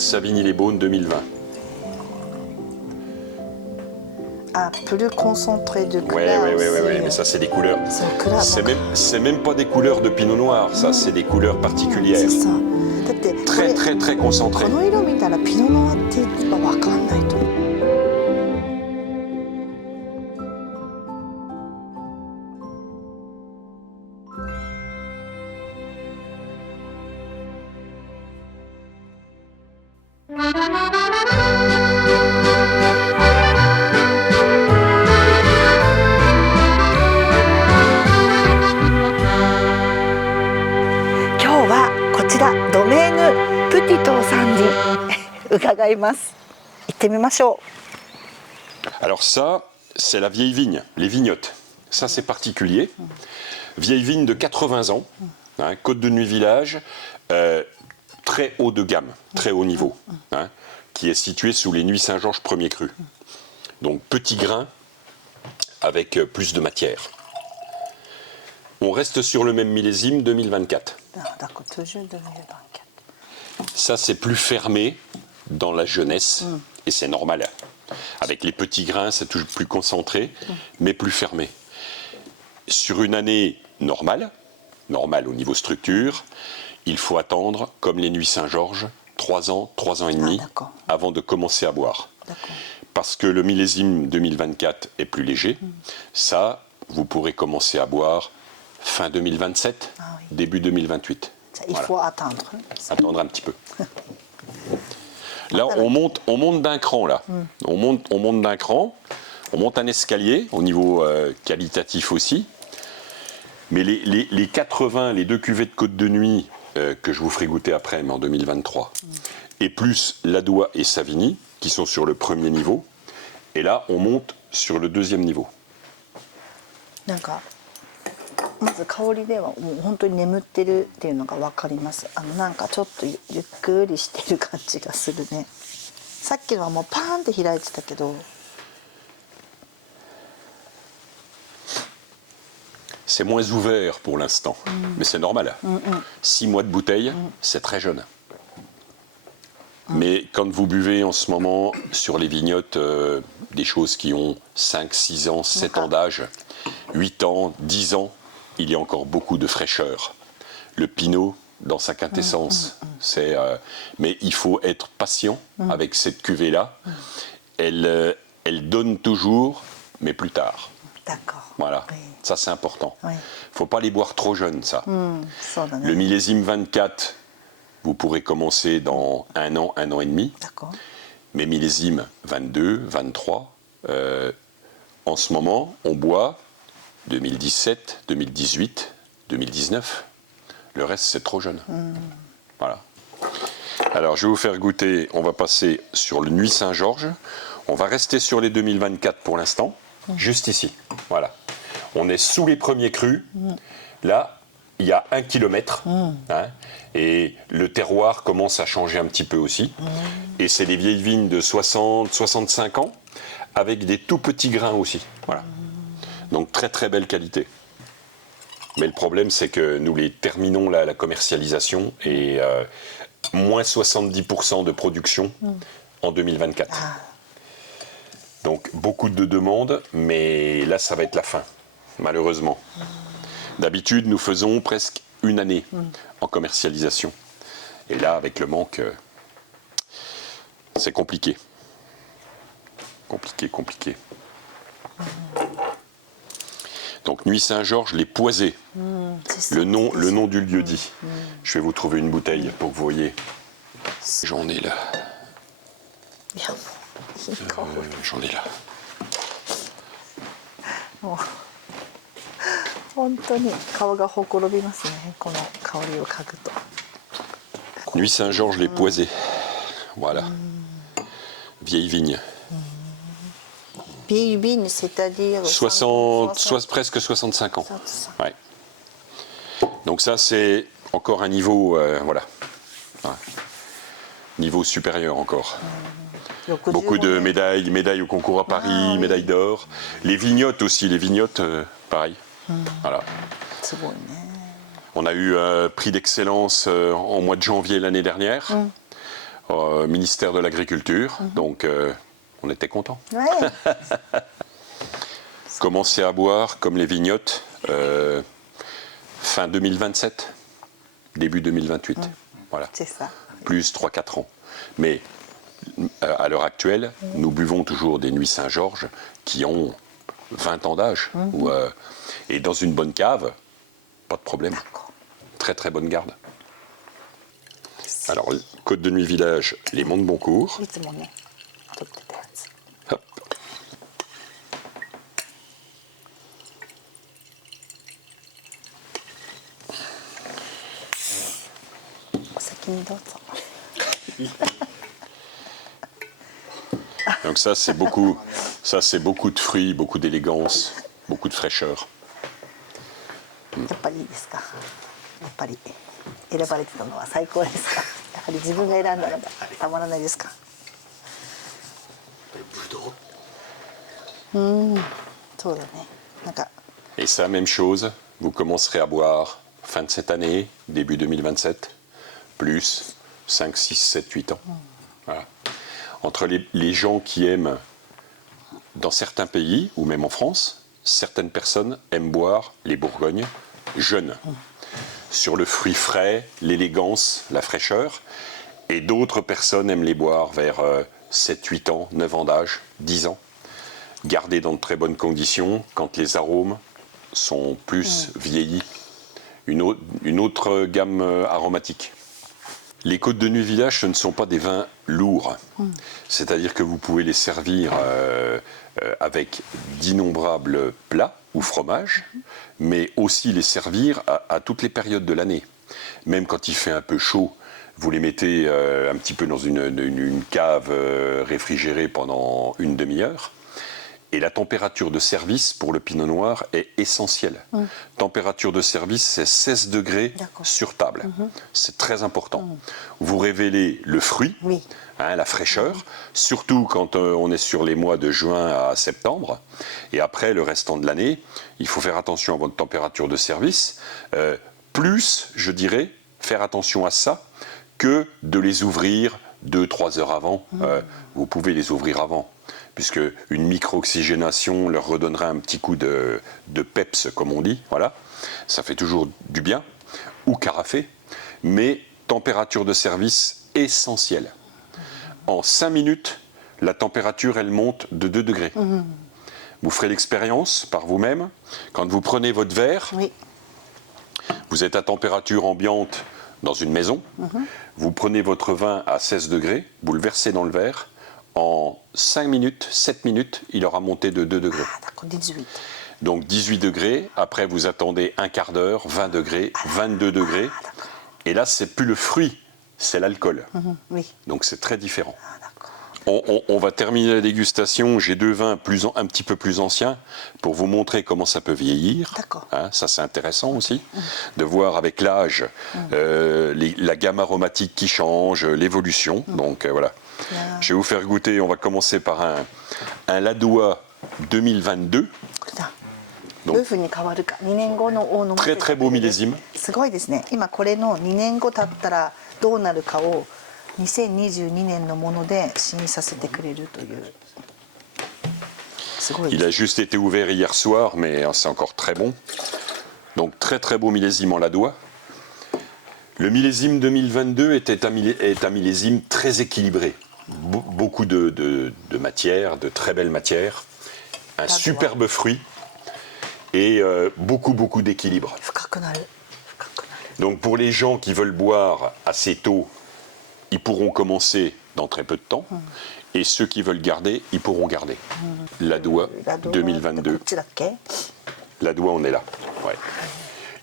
Savigny-les-Beaunes 2020. Ah, plus concentré de couleurs. Oui, mais ça c'est des couleurs. C'est même pas des couleurs de pinot noir, ça c'est des couleurs particulières. C'est ça. Très très très concentrées. この色見たらピノノワって分かんないと思う。今日はこちらドメーヌ・プティトーさんに伺います。行ってみましょう。 Alors ça, c'est la vieille vigne, les vignottes. Ça c'est particulier. Vieille vigne de 80 ans, hein, Côte de Nuit Village, très haut de gamme, très haut niveau, hein, qui est située sous les Nuits Saint-Georges premier cru. Donc petit grain avec plus de matière. On reste sur le même millésime 2024. D'accord, toujours 2024. Ça c'est plus fermé dans la jeunesse et c'est normal. Avec les petits grains, c'est toujours plus concentré, mais plus fermé. Sur une année normale au niveau structure, il faut attendre, comme les Nuits Saint-Georges, 3 ans et demi avant de commencer à boire. Parce que le millésime 2024 est plus léger. Ça, vous pourrez commencer à boire fin 2027, début 2028. Il faut attendre. Attendre un petit peu. Là, on monte d'un cran, là. On monte d'un cran, on monte un escalier, au niveau qualitatif aussi. Mais les 80, les deux cuvées de Côte de Nuit, que je vous ferai goûter après, mais en 2023, et plus Ladois et Savigny, qui sont sur le premier niveau. Et là, on monte sur le deuxième niveau. なんかまず香りではもう本当に眠ってるっていうのが分かります。なんかちょっとゆっくりしてる感じがするね。さっきのはもうパーンって開いてたけど。C'est moins ouvert pour l'instant, mais c'est normal. 6 mois de bouteille, c'est très jeune. Mais quand vous buvez en ce moment sur les vignottes des choses qui ont 5, 6 ans, 7 ans d'âge, 8 ans, 10 ans, il y a encore beaucoup de fraîcheur. Le pinot, dans sa quintessence, mais il faut être patient avec cette cuvée-là. Elle donne toujours, mais plus tard. D'accord. Voilà, oui. Ça c'est important. Il oui. ne faut pas les boire trop jeunes, ça. そうだね。 Le millésime 24, vous pourrez commencer dans 1 an et demi. D'accord. Mais millésime 22, 23, en ce moment, on boit 2017, 2018, 2019. Le reste, c'est trop jeune. Voilà. Alors, je vais vous faire goûter. On va passer sur le Nuit Saint-Georges. On va rester sur les 2024 pour l'instant. Juste ici. Voilà. On est sous les premiers crus. Là, il y a 1 kilomètre. Hein, et le terroir commence à changer un petit peu aussi. Et c'est des vieilles vignes de 60, 65 ans avec des tout petits grains aussi. Voilà. Donc très très belle qualité. Mais le problème c'est que nous les terminons la commercialisation et moins 70% de production en 2024. Donc beaucoup de demandes, mais là ça va être la fin, malheureusement. D'habitude nous faisons presque 1 année en commercialisation. Et là avec le manque, c'est compliqué. Compliqué. Donc Nuit Saint-Georges, les Poisés, le nom du lieu-dit. Je vais vous trouver une bouteille pour que vous voyez. J'en ai là. J'en ai là. 本当に顔がほころびますね。この香りを嗅ぐと。 Nuit Saint-Georges, les Poisés. Voilà. Vieille vigne. Vieille vigne, c'est-à-dire 60, presque 65 ans. Ouais. Donc ça, c'est encore un niveau, voilà. Ouais. Niveau supérieur encore. Beaucoup de médailles au concours à Paris, médailles d'or. Les vignottes aussi, pareil. Voilà. On a eu prix d'excellence en mois de janvier l'année dernière. Ministère de l'Agriculture, donc on était contents. Ouais. Commencer à boire comme les vignottes fin 2027, début 2028. Voilà. C'est ça. Plus 3-4 ans. Mais à l'heure actuelle, nous buvons toujours des Nuits Saint-Georges qui ont 20 ans d'âge. Et dans une bonne cave, pas de problème. D'accord. Très très bonne garde. Alors, Côte de Nuit Village, les Monts de Boncourt. いつもね撮ってたやつ。 Hop. お先にどうぞ。 Donc ça c'est beaucoup de fruits, beaucoup d'élégance, beaucoup de fraîcheur. やっぱりいいですか。やっぱり選ばれてたのは最高ですか。やはり自分が選んだらたまらないですか。そうだね。なんか Et ça, même chose, vous commencerez à boire fin de cette année, début 2027, plus 5, 6, 7, 8 ans. Voilà. Entre les gens qui aiment, dans certains pays, ou même en France, certaines personnes aiment boire les Bourgognes jeunes, sur le fruit frais, l'élégance, la fraîcheur, et d'autres personnes aiment les boire vers 7, 8 ans, 9 ans d'âge, 10 ans, gardés dans de très bonnes conditions, quand les arômes sont plus vieillis, une autre gamme aromatique. Les Côtes de Nuit Village, ce ne sont pas des vins lourds. C'est-à-dire que vous pouvez les servir avec d'innombrables plats ou fromages, mais aussi les servir à toutes les périodes de l'année. Même quand il fait un peu chaud, vous les mettez un petit peu dans une cave réfrigérée pendant une demi-heure. Et la température de service pour le pinot noir est essentielle. Température de service, c'est 16 degrés sur table. C'est très important. Vous révélez le fruit, la fraîcheur, surtout quand on est sur les mois de juin à septembre. Et après, le restant de l'année, il faut faire attention à votre température de service. Plus, je dirais, faire attention à ça que de les ouvrir 2-3 heures avant. Vous pouvez les ouvrir avant, puisque une micro-oxygénation leur redonnera un petit coup de peps, comme on dit, voilà. Ça fait toujours du bien, ou carafé, mais température de service essentielle. En 5 minutes, la température, elle monte de 2 degrés. Vous ferez l'expérience par vous-même. Quand vous prenez votre verre, vous êtes à température ambiante dans une maison, vous prenez votre vin à 16 degrés, vous le versez dans le verre, en 5 minutes, 7 minutes, il aura monté de 2 degrés. Ah, d'accord, 18. Donc 18 degrés, après vous attendez un quart d'heure, 20 degrés, 22 degrés, et là c'est plus le fruit, c'est l'alcool. Oui. Donc c'est très différent. Ah, d'accord. On va terminer la dégustation. J'ai 2 vins un petit peu plus anciens pour vous montrer comment ça peut vieillir. D'accord. Ça c'est intéressant aussi, de voir avec l'âge la gamme aromatique qui change, l'évolution. Donc voilà. Je vais vous faire goûter, on va commencer par un Ladois 2022. どういうふうに変わるか、2年後のを飲ませ Très て très beau millésime. すごいですね。今これの2年後経ったらどうなるかを2022年のもので試飲させてくれるという。すごい Il で a す。 juste été ouvert hier soir, mais c'est encore très bon. Donc très très beau millésime en Ladois. Le millésime 2022 est un millésime très équilibré. Beaucoup de matière, de très belles matières. Un superbe fruit. Et beaucoup d'équilibre. 深くなる。深くなる。 Donc pour les gens qui veulent boire assez tôt, ils pourront commencer dans très peu de temps. Et ceux qui veulent garder, ils pourront garder. Ladois ラドワ 2022. こっちだっけ？ Ladois, on est là. Ouais.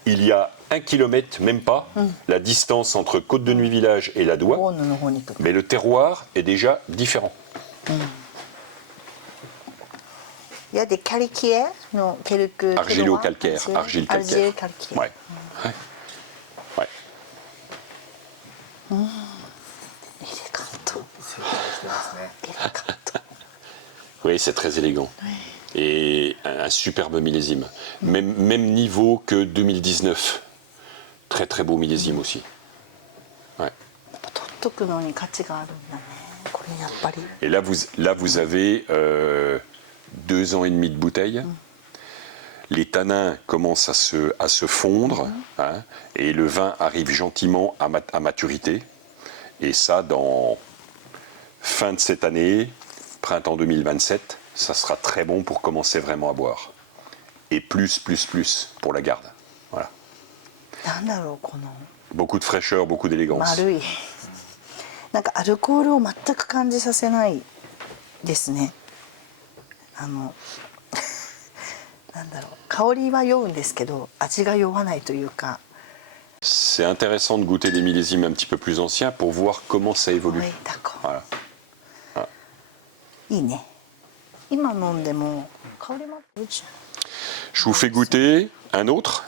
Il y a 1 kilomètre, même pas, la distance entre Côte de Nuit Village et Ladois. 大野の方に行く。 Mais le terroir est déjà différent. いやでキャリキエのケルク。 Argilo-calcaire. Argile calcaire. Argile calcaire. Ouais. Ouais. Ouais. エレガント。エレガント。 Oui, c'est très élégant. Et un superbe millésime. Même niveau que 2019. Très très beau millésime aussi. Ouais. 鳥とくのに価値があるんだね。これやっぱり。Et là, vous avez 2 ans et demi de bouteille. Les tanins commencent à se fondre, hein, et le vin arrive gentiment à maturité. Et ça, dans fin de cette année, printemps 2027, ça sera très bon pour commencer vraiment à boire. Et plus pour la garde. Voilà. なんだろうこの Beaucoup de fraîcheur, beaucoup d'élégance. 丸い。なんかアルコールを全く感じさせないですね。なんだろう、香りは酔うんですけど味が酔わないというか。 C'est intéressant de goûter des millésimes un petit peu plus anciens pour voir comment ça évolue. Oui, d'accord. Voilà. いいね。今飲んでも香りも。 Je vous fais goûter un autre,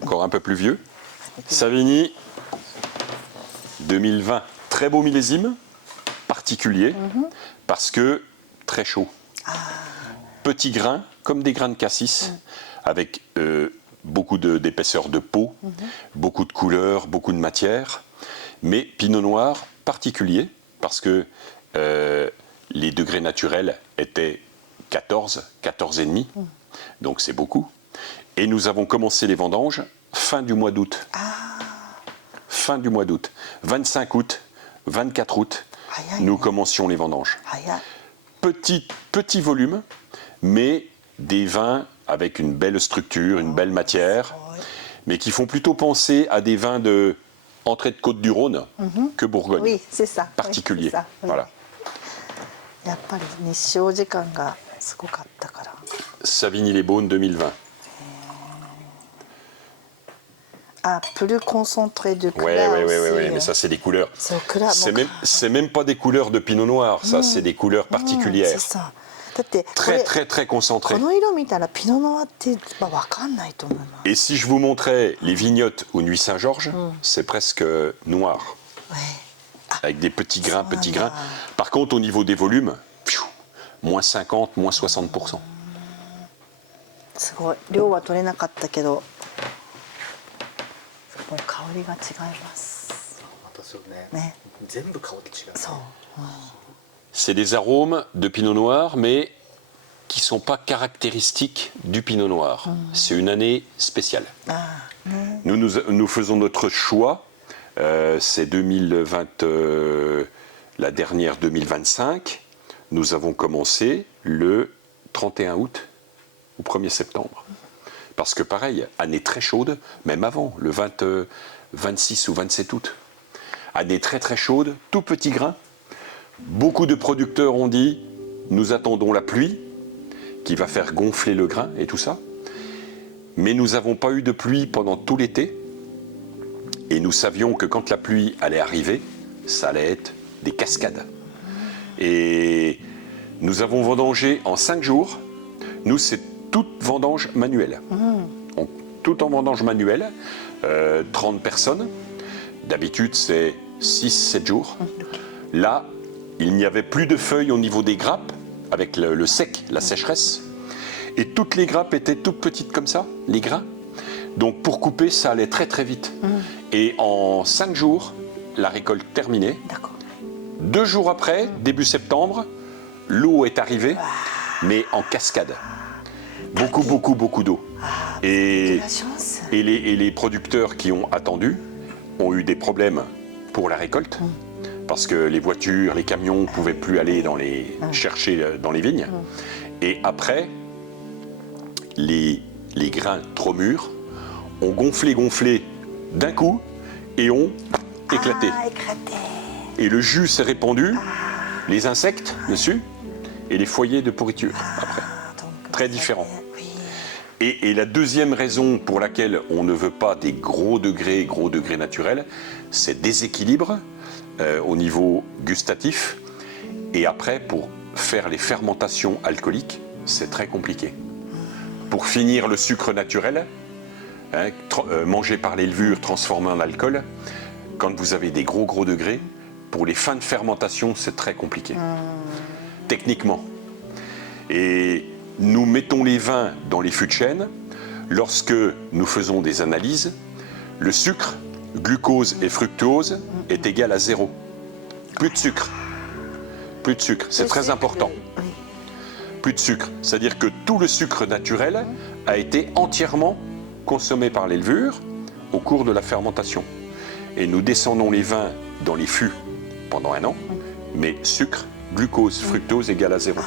encore un peu plus vieux. Savigny 2020. Très beau millésime, particulier, parce que très chaud. Petits grains, comme des grains de cassis, avec beaucoup d'épaisseur de peau, beaucoup de couleurs, beaucoup de matière. Mais pinot noir particulier, parce que les degrés naturels étaient 14 et demi, donc c'est beaucoup. Et nous avons commencé les vendanges fin du mois d'août. Fin du mois d'août. 25 août, 24 août, nous commencions les vendanges. Petit volume, mais des vins avec une belle structure, une belle matière, mais qui font plutôt penser à des vins de entrée de Côte-du-Rhône que Bourgogne. Oui, c'est ça. Particulier. Oui, c'est ça. Voilà. やっぱり日照時間がすごかったから。 Savigny-les-Beaunes 2020. Ah, plus concentré de Oui, couleurs oui, aussi. mais ça c'est des couleurs. C'est aux couleurs. C'est même pas des couleurs de pinot noir, ça c'est des couleurs うん、 particulières. そうそう。だってこれ Très concentrées. この色見たらピノノワって分かんないと思うな。 Et si je vous montrais les vignottes aux Nuits Saint-Georges, c'est presque noir, はい。 avec des petits grains, Ça, petits là. grains. Par contre, au niveau des volumes, moins 50, moins 60%. すごい。量は取れなかったけど、すごい香りが違います。またそうね。ね。全部香り違う。そう。 C'est des arômes de pinot noir, mais qui ne sont pas caractéristiques du pinot noir. C'est une année spéciale. ああ、ね。 Nous faisons notre choix. C'est 2020, la dernière 2025. Nous avons commencé le 31 août au 1er septembre. Parce que pareil, année très chaude, même avant, le 26 ou 27 août. Année très chaude, tout petit grain. Beaucoup de producteurs ont dit, nous attendons la pluie, qui va faire gonfler le grain et tout ça. Mais nous n'avons pas eu de pluie pendant tout l'été. Et nous savions que quand la pluie allait arriver, ça allait être des cascades. Et nous avons vendangé en 5 jours. Nous, c'est toute vendange manuelle. Tout en vendange manuelle, 30 personnes. D'habitude, c'est 6-7 jours. Là, il n'y avait plus de feuilles au niveau des grappes, avec le sec, la sécheresse. Et toutes les grappes étaient toutes petites comme ça, les grains. Donc pour couper, ça allait très vite. Et en 5 jours, la récolte terminée. 2 jours après, début septembre, l'eau est arrivée, mais en cascade. Beaucoup d'eau. Et les producteurs qui ont attendu ont eu des problèmes pour la récolte, parce que les voitures, les camions ne pouvaient plus aller chercher dans les vignes. Et après, les grains trop mûrs ont gonflé d'un coup et ont éclaté. Et le jus s'est répandu, les insectes dessus, et les foyers de pourriture après. Très différents. Et la deuxième raison pour laquelle on ne veut pas des gros degrés naturels, c'est déséquilibre au niveau gustatif. Et après, pour faire les fermentations alcooliques, c'est très compliqué. Pour finir le sucre naturel, mangé par les levures, transformé en alcool, quand vous avez des gros degrés, pour les fins de fermentation, c'est très compliqué, techniquement. Et nous mettons les vins dans les fûts de chêne. Lorsque nous faisons des analyses, le sucre glucose et fructose est égal à 0. Plus de sucre. Plus de sucre, c'est très important. Oui. Plus de sucre, c'est-à-dire que tout le sucre naturel a été entièrement consommé par les levures au cours de la fermentation. Et nous descendons les vins dans les fûts pendant 1 an, mais sucre, glucose, fructose égale à 0.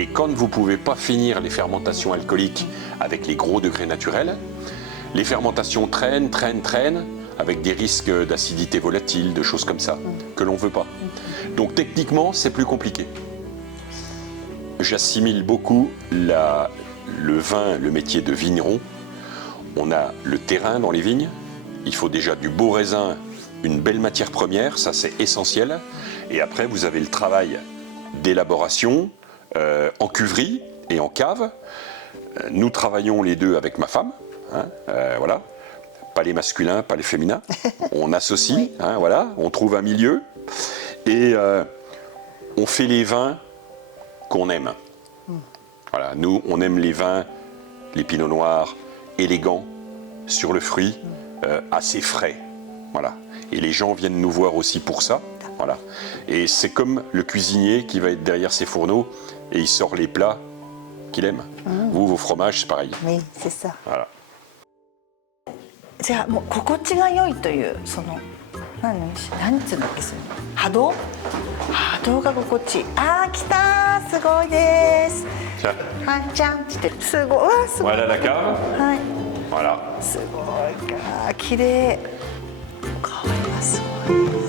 Et quand vous ne pouvez pas finir les fermentations alcooliques avec les gros degrés naturels, les fermentations traînent avec des risques d'acidité volatile, de choses comme ça, que l'on ne veut pas. Donc techniquement, c'est plus compliqué. J'assimile beaucoup le vin, le métier de vigneron. On a le terrain dans les vignes, il faut déjà du beau raisin, une belle matière première, ça c'est essentiel. Et après, vous avez le travail d'élaboration en cuverie et en cave. Nous travaillons les deux avec ma femme, hein, voilà. Pas les masculins, pas les féminins. On associe, Oui. hein, voilà, on trouve un milieu. Et on fait les vins qu'on aime. Voilà, nous, on aime les vins, les pinots noirs, élégants, sur le fruit, assez frais. Voilà. Et les gens viennent nous voir aussi pour ça. Voilà. Et c'est comme le cuisinier qui va être derrière ses fourneaux et il sort les plats qu'il aime. Vous, vos fromages, c'est pareil. Oui, c'est ça. Voilà. じゃあもう心地が良いというその何つうんだっけそれ波動が心地いい。あー来たーすごいです。 Tiens, はいじゃんってすごいわーすごい。 voilà la cave. はい Voilà. すごいか綺麗。香りがすごい。